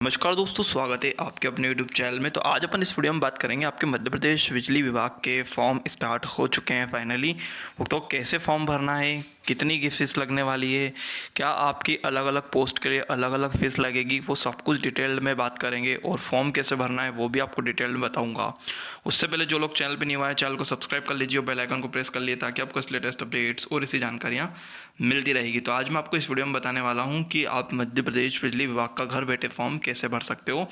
नमस्कार दोस्तों, स्वागत है आपके अपने यूट्यूब चैनल में। तो आज अपन इस वीडियो में बात करेंगे आपके मध्य प्रदेश बिजली विभाग के फॉर्म स्टार्ट हो चुके हैं फाइनली। तो कैसे फॉर्म भरना है, कितनी की फीस लगने वाली है, क्या आपकी अलग अलग पोस्ट के लिए अलग अलग फ़ीस लगेगी, वो सब कुछ डिटेल में बात करेंगे। और फॉर्म कैसे भरना है वो भी आपको डिटेल में बताऊँगा। उससे पहले जो लोग चैनल पर नहीं आए, चैनल को सब्सक्राइब कर लीजिए और बेल आइकन को प्रेस कर लिए ताकि आपको इस लेटेस्ट अपडेट्स और इसी जानकारियाँ मिलती रहेगी। तो आज मैं आपको इस वीडियो में बताने वाला हूँ कि आप मध्य प्रदेश बिजली विभाग का घर बैठे फॉर्म कैसे भर सकते हो।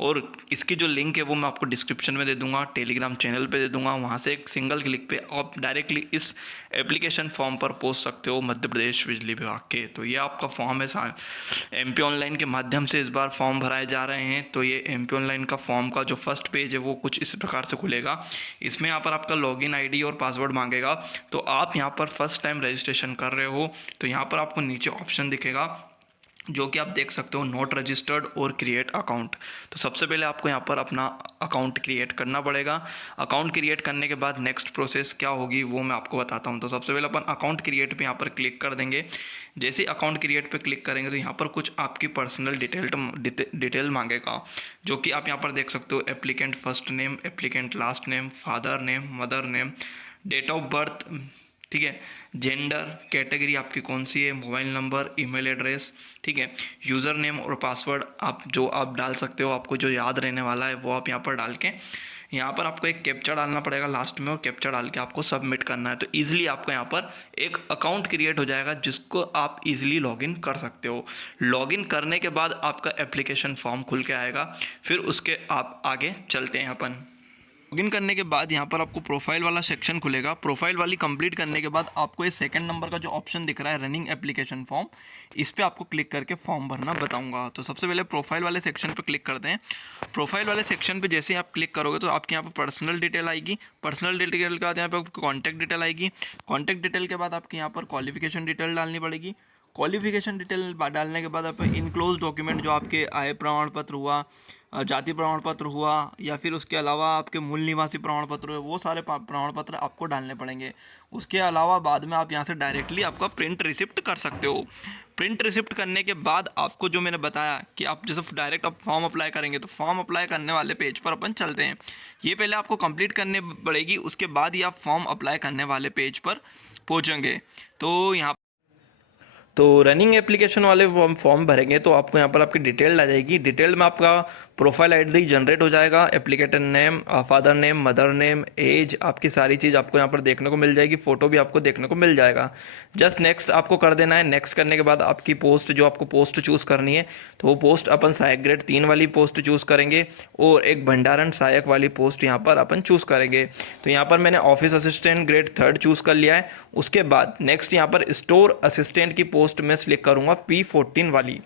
और इसकी जो लिंक है वो मैं आपको डिस्क्रिप्शन में दे दूंगा, टेलीग्राम चैनल पे दे दूंगा। वहाँ से एक सिंगल क्लिक पे आप डायरेक्टली इस एप्लीकेशन फॉर्म पर पहुँच सकते हो मध्य प्रदेश बिजली विभाग के। तो ये आपका फॉर्म है, MP ऑनलाइन के माध्यम से इस बार फॉर्म भराए जा रहे हैं। तो ये MP ऑनलाइन का फॉर्म का जो फर्स्ट पेज है वो कुछ इस प्रकार से खुलेगा। इसमें यहाँ पर आपका लॉगिन ID और पासवर्ड मांगेगा। तो आप यहाँ पर फर्स्ट टाइम रजिस्ट्रेशन कर रहे हो तो यहाँ पर आपको नीचे ऑप्शन दिखेगा जो कि आप देख सकते हो, नॉट रजिस्टर्ड और क्रिएट अकाउंट। तो सबसे पहले आपको यहाँ पर अपना अकाउंट क्रिएट करना पड़ेगा। अकाउंट क्रिएट करने के बाद नेक्स्ट प्रोसेस क्या होगी वो मैं आपको बताता हूँ। तो सबसे पहले अपन अकाउंट क्रिएट पे यहाँ पर क्लिक कर देंगे। जैसे अकाउंट क्रिएट पे क्लिक करेंगे तो यहाँ पर कुछ आपकी पर्सनल डिटेल मांगेगा, जो कि आप यहाँ पर देख सकते हो। Applicant first name, applicant last name, father name, mother name, date of birth, ठीक है, जेंडर, कैटेगरी आपकी कौन सी है, मोबाइल नंबर, ईमेल एड्रेस, ठीक है, यूज़र नेम और पासवर्ड आप डाल सकते हो। आपको जो याद रहने वाला है वो आप यहाँ पर डाल के यहाँ पर आपको एक कैप्चा डालना पड़ेगा लास्ट में, और कैप्चा डाल के आपको सबमिट करना है। तो ईजिली आपका यहाँ पर एक अकाउंट क्रिएट हो जाएगा जिसको आप ईजिली लॉगिन कर सकते हो। लॉगिन करने के बाद आपका एप्लीकेशन फॉर्म खुल के आएगा। फिर उसके आप आगे चलते हैं अपन। लॉगिन करने के बाद यहाँ पर आपको प्रोफाइल वाला सेक्शन खुलेगा। प्रोफाइल वाली कंप्लीट करने के बाद आपको ये सेकंड नंबर का जो ऑप्शन दिख रहा है, रनिंग एप्लीकेशन फॉर्म, इस पर आपको क्लिक करके फॉर्म भरना बताऊंगा। तो सबसे पहले प्रोफाइल वाले सेक्शन पर क्लिक करते हैं। प्रोफाइल वाले सेक्शन पर जैसे ही आप क्लिक करोगे तो आपके यहाँ पर पर्सनल डिटेल आएगी। पर्सनल डिटेल के बाद यहाँ पर आपको कॉन्टैक्ट डिटेल आएगी। कॉन्टैक्ट डिटेल के बाद आपके यहाँ पर क्वालिफिकेशन डिटेल डालनी पड़ेगी। क्वालिफिकेशन डिटेल डालने के बाद आप इनक्लोज डॉक्यूमेंट जो आपके आय प्रमाण पत्र हुआ, जाति प्रमाण पत्र हुआ, या फिर उसके अलावा आपके मूल निवासी प्रमाण पत्र हुए, वो सारे प्रमाण पत्र आपको डालने पड़ेंगे। उसके अलावा बाद में आप यहाँ से डायरेक्टली आपका प्रिंट रिसिप्ट कर सकते हो। प्रिंट रिसिप्ट करने के बाद आपको जो मैंने बताया कि आप जैसे डायरेक्ट आप फॉर्म अप्लाई करेंगे, तो फॉर्म अप्लाई करने वाले पेज पर अपन चलते हैं। ये पहले आपको कंप्लीट करने पड़ेगी, उसके बाद ही आप फॉर्म अप्लाई करने वाले पेज पर पहुँचेंगे। तो यहाँ रनिंग एप्लीकेशन वाले फॉर्म भरेंगे तो आपको यहाँ पर आपकी डिटेल आ जाएगी। डिटेल में आपका प्रोफाइल ID जनरेट हो जाएगा, applicator name, father name, mother name, age, आपकी सारी चीज़ आपको यहाँ पर देखने को मिल जाएगी। फ़ोटो भी आपको देखने को मिल जाएगा। जस्ट नेक्स्ट आपको कर देना है। नेक्स्ट करने के बाद आपकी पोस्ट, जो आपको पोस्ट चूज़ करनी है, तो वो पोस्ट अपन सहायक ग्रेड 3 वाली पोस्ट चूज़ करेंगे और एक भंडारण सहायक वाली पोस्ट यहाँ पर अपन चूज़ करेंगे। तो यहाँ पर मैंने ऑफिस असिस्टेंट ग्रेड 3 चूज़ कर लिया है। उसके बाद नेक्स्ट यहाँ पर स्टोर असिस्टेंट की पोस्ट में सिलेक्ट करूँगा P14 वाली।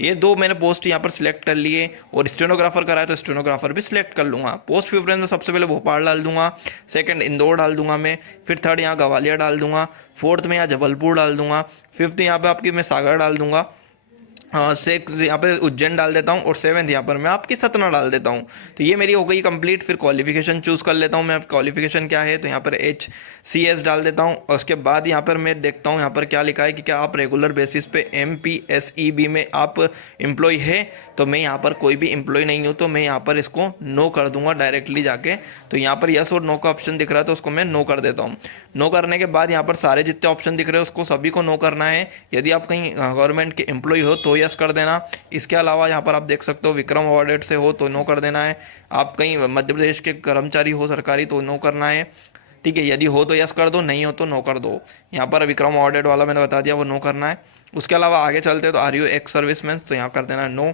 ये दो मैंने पोस्ट यहाँ पर सिलेक्ट कर लिए। और स्टेनोग्राफर करा है तो स्टेनोग्राफर भी सिलेक्ट कर लूँगा। पोस्ट प्रेफरेंस में सबसे पहले भोपाल डाल दूंगा, सेकंड इंदौर डाल दूंगा मैं, फिर थर्ड यहाँ ग्वालियर डाल दूंगा, फोर्थ में यहाँ जबलपुर डाल दूंगा, फिफ्थ यहाँ पे आपकी मैं सागर डाल दूंगा, सिक्स यहाँ पे उज्जैन डाल देता हूँ, और सेवन्थ यहाँ पर मैं आपकी सतना डाल देता हूँ। तो ये मेरी हो गई कंप्लीट। फिर क्वालिफिकेशन चूज़ कर लेता हूँ मैं। क्वालिफिकेशन क्या है तो यहाँ पर HCS डाल देता हूँ। और उसके बाद यहाँ पर मैं देखता हूँ यहाँ पर क्या लिखा है कि क्या आप रेगुलर बेसिस पे MPSEB में आप एम्प्लॉय है। तो मैं यहाँ पर कोई भी एम्प्लॉय नहीं हूँ, तो मैं यहाँ पर इसको नो कर दूंगा डायरेक्टली जाके। तो यहाँ पर यस और नो का ऑप्शन दिख रहा है तो उसको मैं नो कर देता हूँ। नो करने के बाद यहाँ पर सारे जितने ऑप्शन दिख रहे हैं उसको सभी को नो करना है। यदि आप कहीं गवर्नमेंट के एम्प्लॉय हो तो यस कर देना। इसके अलावा यहाँ पर आप देख सकते हो विक्रम अवॉर्डेड से हो तो नो कर देना है। आप कहीं मध्य प्रदेश के कर्मचारी हो सरकारी तो नो करना है, ठीक है। यदि हो तो यस कर दो, नहीं हो तो नो कर दो। यहाँ पर विक्रम अवॉर्डेड वाला मैंने बता दिया, वो नो करना है। उसके अलावा आगे चलते तो आर यू एक्स सर्विसमैन, तो यहाँ कर देना है नो।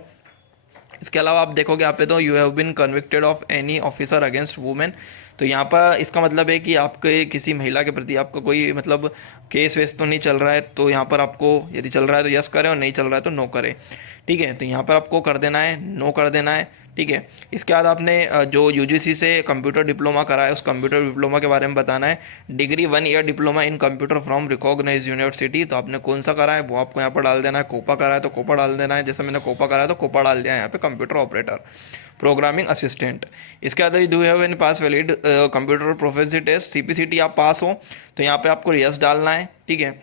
इसके अलावा आप देखोगे यहाँ पे तो you have been convicted of any officer against women. तो यहाँ पर इसका मतलब है कि आपके किसी महिला के प्रति आपका कोई मतलब केस वेस तो नहीं चल रहा है। तो यहाँ पर आपको यदि चल रहा है तो यस करें और नहीं चल रहा है तो नो करें, ठीक है। तो यहाँ पर आपको कर देना है, नो कर देना है, ठीक है। इसके बाद आपने जो UGC से कंप्यूटर डिप्लोमा करा है उस कंप्यूटर डिप्लोमा के बारे में बताना है। Degree 1 year diploma in computer from recognise university, तो आपने कौन सा करा है वो आपको यहाँ पर डाल देना है। कोपा करा है तो कोपा डाल देना है, जैसे मैंने कोपा करा है तो कोपा डाल दिया है यहाँ पे। Computer operator, programming assistant. इसके बाद do have any pass valid computer proficiency test, CPCT आप पास हो तो यहाँ पे आपको यस डालना है, ठीक है।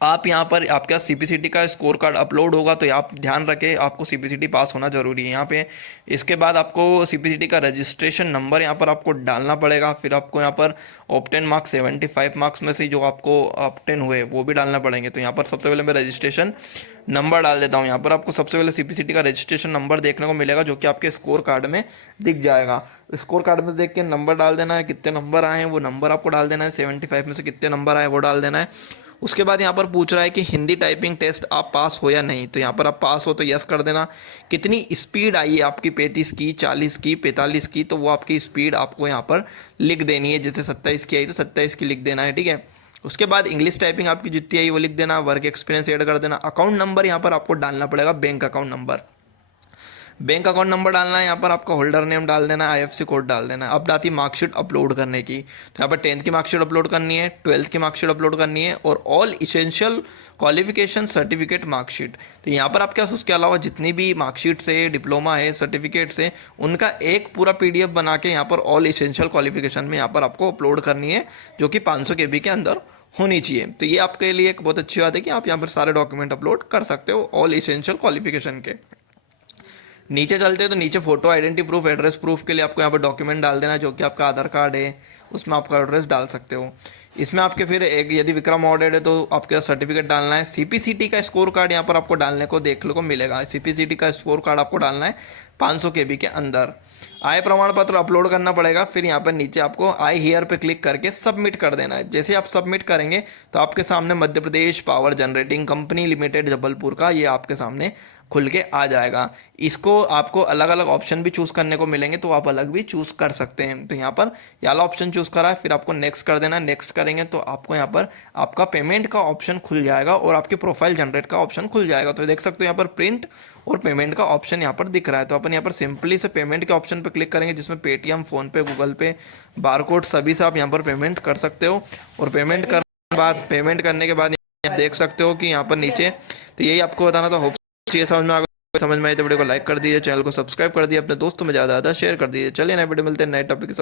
आप यहाँ पर आपका सीपीसीटी का स्कोर कार्ड अपलोड होगा, तो आप ध्यान रखें आपको सीपीसीटी पास होना जरूरी है यहाँ पे। इसके बाद आपको सीपीसीटी का रजिस्ट्रेशन नंबर यहाँ पर आपको डालना पड़ेगा। फिर आपको यहाँ पर ऑप्टेन मार्क्स 75 मार्क्स में से जो आपको ऑप्टेन हुए वो भी डालना पड़ेंगे। तो यहाँ पर सबसे पहले मैं रजिस्ट्रेशन नंबर डाल देता हूँ। यहाँ पर आपको सबसे पहले सीपीसीटी का रजिस्ट्रेशन नंबर देखने को मिलेगा, जो कि आपके स्कोर कार्ड में दिख जाएगा। स्कोर कार्ड में देख के नंबर डाल देना है, कितने नंबर आए हैं वो नंबर आपको डाल देना है, 75 में से कितने नंबर आए वो डाल देना है। उसके बाद यहाँ पर पूछ रहा है कि हिंदी टाइपिंग टेस्ट आप पास हो या नहीं, तो यहाँ पर आप पास हो तो यस कर देना। कितनी स्पीड आई है आपकी, 35 की, 40 की, 45 की, तो वो आपकी स्पीड आपको यहाँ पर लिख देनी है। जैसे 27 की आई तो 27 की लिख देना है, ठीक है। उसके बाद इंग्लिश टाइपिंग आपकी जितनी आई वो लिख देना, वर्क एक्सपीरियंस ऐड कर देना। अकाउंट नंबर यहाँ पर आपको डालना पड़ेगा, bank account number. Bank account number डालना है, यहाँ पर आपका होल्डर नेम डाल देना है, आईएफएससी कोड डाल देना है। अब आती है मार्कशीट अपलोड करने की, तो यहाँ पर 10th की मार्कशीट अपलोड करनी है, 12th की मार्कशीट अपलोड करनी है, और all essential qualification certificate marksheet. तो यहाँ पर आपके पास उसके अलावा जितनी भी मार्कशीट्स है, डिप्लोमा है, सर्टिफिकेट्स है, उनका एक पूरा पीडीएफ बना के यहाँ पर ऑल इसेंशियल क्वालिफिकेशन में यहाँ पर आपको अपलोड करनी है, जो कि 500 KB के अंदर होनी चाहिए। तो ये आपके लिए एक बहुत अच्छी बात है कि आप यहाँ पर सारे डॉक्यूमेंट अपलोड कर सकते हो ऑल इसेंशियल क्वालिफिकेशन के। नीचे चलते हैं तो नीचे photo identity proof address proof के लिए आपको यहाँ पर डॉक्यूमेंट डाल देना है, जो कि आपका आधार कार्ड है, उसमें आपका एड्रेस डाल सकते हो। इसमें आपके फिर एक यदि विक्रम ऑडिट है तो आपके सर्टिफिकेट डालना है। सीपीसीटी का स्कोर कार्ड यहाँ पर आपको डालने को देखने को मिलेगा। सीपीसीटी का स्कोर कार्ड आपको डालना है 500 KB के अंदर। आय प्रमाण पत्र अपलोड करना पड़ेगा। फिर यहाँ पर नीचे आपको आई हियर पे क्लिक करके सबमिट कर देना है। जैसे आप सबमिट करेंगे तो आपके सामने Madhya Pradesh power generating company limited Jabalpur का ये आपके सामने खुल के आ जाएगा। इसको आपको अलग अलग ऑप्शन भी चूज़ करने को मिलेंगे, तो आप अलग भी चूज़ कर सकते हैं। तो यहाँ पर ये वाला ऑप्शन चूज़ करा है, फिर आपको नेक्स्ट कर देना है। नेक्स्ट करेंगे तो आपको यहाँ पर आपका पेमेंट का ऑप्शन खुल जाएगा और आपके प्रोफाइल जनरेट का ऑप्शन खुल जाएगा। तो देख सकते हो यहाँ पर प्रिंट और पेमेंट का ऑप्शन यहाँ पर दिख रहा है। तो अपन यहाँ पर सिंपली से पेमेंट के ऑप्शन पर क्लिक करेंगे, जिसमें पेटीएम, फ़ोनपे, गूगल पे, बारकोड सभी से आप यहाँ पर पेमेंट कर सकते हो। और पेमेंट करने के बाद आप देख सकते हो कि यहाँ पर नीचे, तो यही आपको बताना था। होप ये समझ में आई तो वीडियो को लाइक कर दीजिए, चैनल को सब्सक्राइब कर दिए, अपने दोस्तों में ज़्यादा शेयर कर दीजिए। चलिए नए वीडियो मिलते हैं नए टॉपिक के साथ।